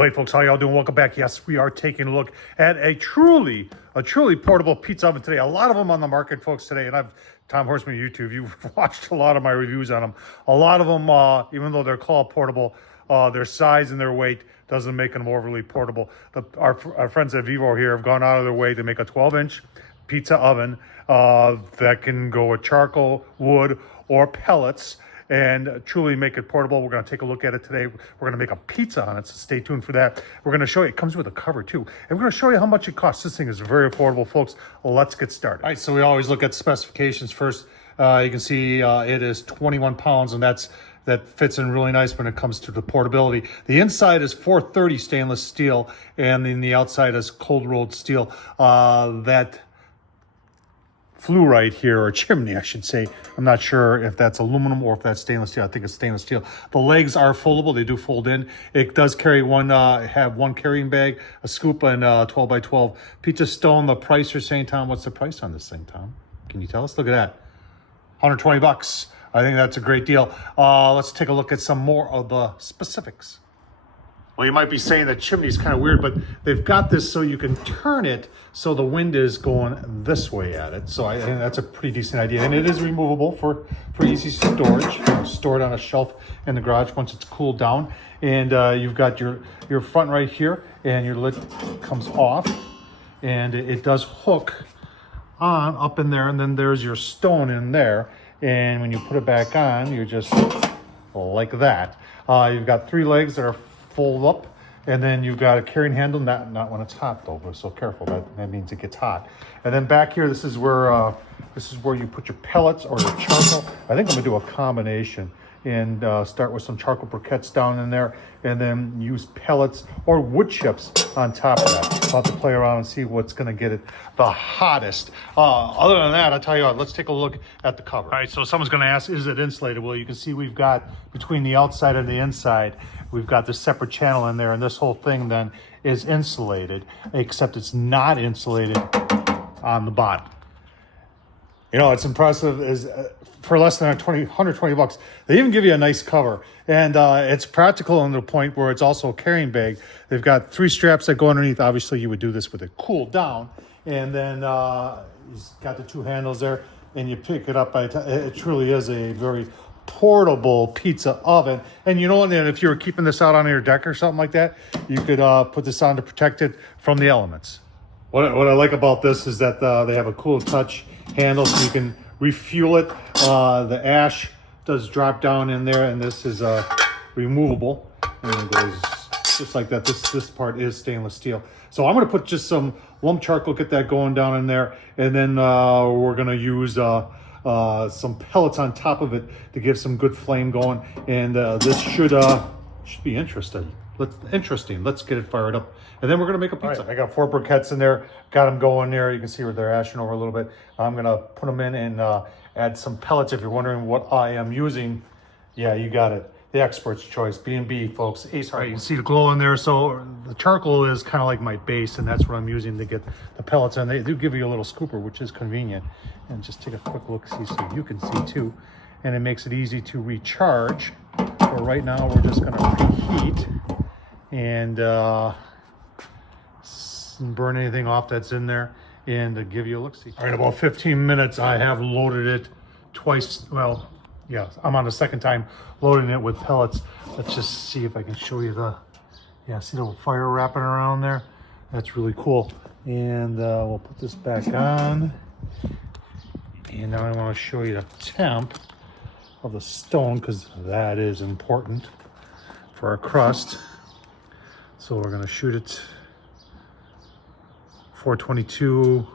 Hey folks, how y'all doing? Welcome back. Yes, we are taking a look at a truly portable pizza oven today. A lot of them on the market, folks, today. And Tom Horsman YouTube, you've watched a lot of my reviews on them. A lot of them, even though they're called portable, their size and their weight doesn't make them overly portable. Our friends at VEVOR here have gone out of their way to make a 12-inch pizza oven that can go with charcoal, wood, or pellets, and truly make it portable. We're going to take a look at it today. We're going to make a pizza on it, so stay tuned for that. We're going to show you, it comes with a cover too. And we're going to show you how much it costs. This thing is very affordable, folks. Let's get started. All right, so we always look at specifications first. You can see it is 21 pounds, and that fits in really nice when it comes to the portability. The inside is 430 stainless steel, and then the outside is cold rolled steel. That fluorite here, or chimney, I should say. I'm not sure if that's aluminum or if that's stainless steel. I think it's stainless steel. The legs are foldable. They do fold in. It does carry have one carrying bag, a scoop, and 12 by 12 pizza stone. The price you're saying, Tom, what's the price on this thing, Tom? Can you tell us? Look at that. 120 bucks. I think that's a great deal. Let's take a look at some more of the specifics. Well, you might be saying that chimney is kind of weird, but they've got this so you can turn it so the wind is going this way at it. So I think that's a pretty decent idea. And it is removable for easy storage. Store it on a shelf in the garage once it's cooled down. And you've got your front right here, and your lid comes off. And it does hook on up in there, and then there's your stone in there. And when you put it back on, you're just like that. You've got 3 legs that are fold up, and then you've got a carrying handle, not when it's hot though, but so careful, that means it gets hot. And then back here, this is where you put your pellets or your charcoal. I think I'm gonna do a combination and start with some charcoal briquettes down in there, and then use pellets or wood chips on top of that. I'll have to play around and see what's gonna get it the hottest. Other than that, I'll tell you what, let's take a look at the cover. All right, so someone's gonna ask, is it insulated? Well, you can see we've got, between the outside and the inside, we've got this separate channel in there, and this whole thing then is insulated, except it's not insulated on the bottom. You know, it's impressive is for less than 120 bucks, they even give you a nice cover. And it's practical on the point where it's also a carrying bag. They've got 3 straps that go underneath. Obviously, you would do this with it cooled down. And then you've got the 2 handles there, and you pick it up. It truly is a very portable pizza oven. And you know what, if you were keeping this out on your deck or something like that, you could put this on to protect it from the elements. What I like about this is that they have a cool touch handle, so you can refuel it. The ash does drop down in there, and this is removable, and it goes just like that. This part is stainless steel. So I'm going to put just some lump charcoal, get that going down in there, and then we're going to use some pellets on top of it to give some good flame going, and this should be interesting. Let's get it fired up, and then we're gonna make a pizza. Right, I got 4 briquettes in there, got them going there. You can see where they're ashing over a little bit. I'm gonna put them in and add some pellets. If you're wondering what I am using, yeah, you got it. The expert's choice, B&B, folks. Ace. Right, you see the glow in there. So the charcoal is kind of like my base, and that's what I'm using to get the pellets. And they do give you a little scooper, which is convenient. And just take a quick look, see, so you can see too. And it makes it easy to recharge. But right now, we're just gonna preheat and burn anything off that's in there, and to give you a look-see. All right, about 15 minutes, I have loaded it twice. Well, yeah, I'm on the second time loading it with pellets. Let's just see if I can show you see the fire wrapping around there. That's really cool. And we'll put this back on. And now I want to show you the temp of the stone, because that is important for our crust. So we're going to shoot it 422,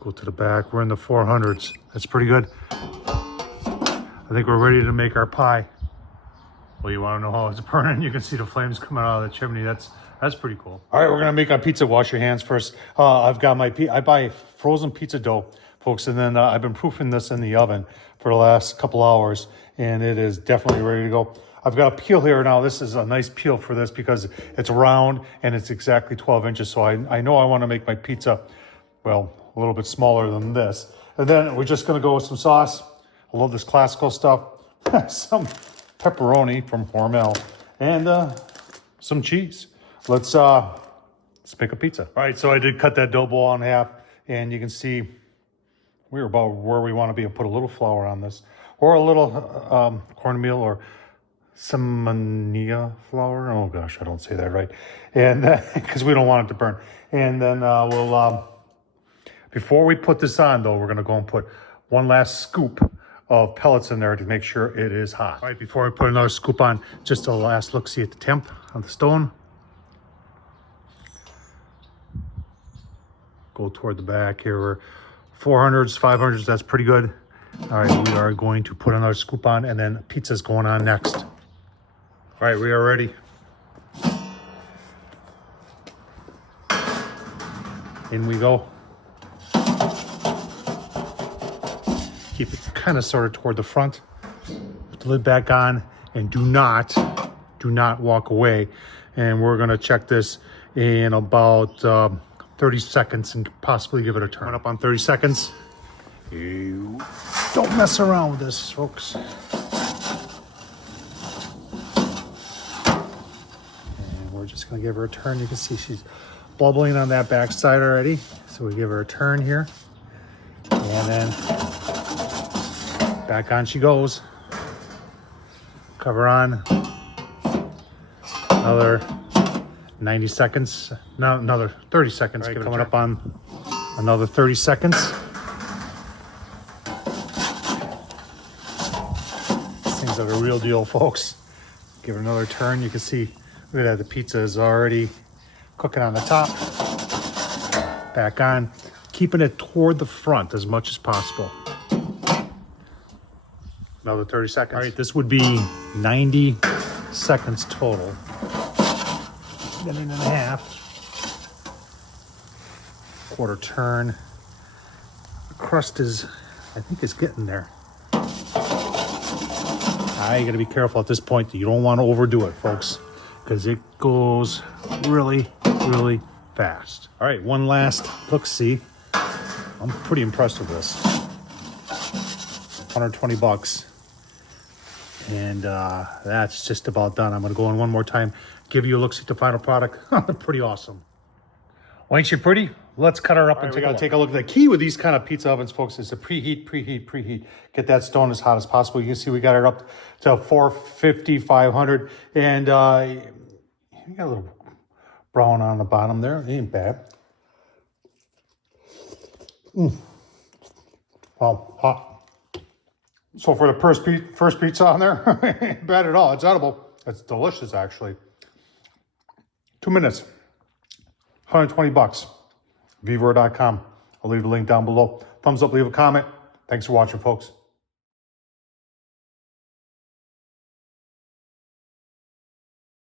go to the back. We're in the 400s. That's pretty good. I think we're ready to make our pie. Well, you want to know how it's burning? You can see the flames coming out of the chimney. That's pretty cool. All right, we're gonna make our pizza. Wash your hands first. I've got I buy frozen pizza dough, folks, and then I've been proofing this in the oven for the last couple hours, and it is definitely ready to go. I've got a peel here now. This is a nice peel for this because it's round and it's exactly 12 inches. So I know I want to make my pizza, well, a little bit smaller than this. And then we're just gonna go with some sauce. I love this classical stuff. Some pepperoni from Hormel, and some cheese. Let's make a pizza. All right, so I did cut that dough ball in half, and you can see we're about where we want to be, and put a little flour on this, or a little cornmeal or semolina flour. Oh gosh, I don't say that right. And because we don't want it to burn. And then we'll, before we put this on though, we're gonna go and put one last scoop of pellets in there to make sure it is hot. All right, before we put another scoop on, just a last look-see at the temp on the stone. Go toward the back here. We're 400s, 500s, that's pretty good. All right, we are going to put another scoop on, and then pizza's going on next. All right, we are ready. In we go. Keep it kind of sort of toward the front. Put the lid back on, and do not walk away. And we're gonna check this in about 30 seconds and possibly give it a turn. Coming up on 30 seconds. You don't mess around with this, folks. And we're just gonna give her a turn. You can see she's bubbling on that back side already. So we give her a turn here. And then back on she goes. Cover on. Another 90 seconds. No, another 30 seconds. Right, coming up on another 30 seconds. These things are the real deal, folks. Give it another turn. You can see, look at that, the pizza is already cooking on the top. Back on. Keeping it toward the front as much as possible. Another 30 seconds. All right, this would be 90 seconds total. Minute and a half. Quarter turn. The crust is, I think it's getting there. You gotta be careful at this point. You don't want to overdo it, folks, because it goes really, really fast. All right, one last look-see. I'm pretty impressed with this. 120 bucks. And that's just about done. I'm gonna go in one more time, give you a look at the final product. Pretty awesome. Well, ain't she pretty? Let's cut her up and take a look. The key with these kind of pizza ovens, folks, is to preheat. Get that stone as hot as possible. You can see we got it up to 450, 500. And you got a little brown on the bottom there. It ain't bad. Wow, hot. So for the first pizza on there, ain't bad at all. It's edible. It's delicious, actually. 2 minutes, 120 bucks. VEVOR.com. I'll leave a link down below. Thumbs up, leave a comment. Thanks for watching, folks.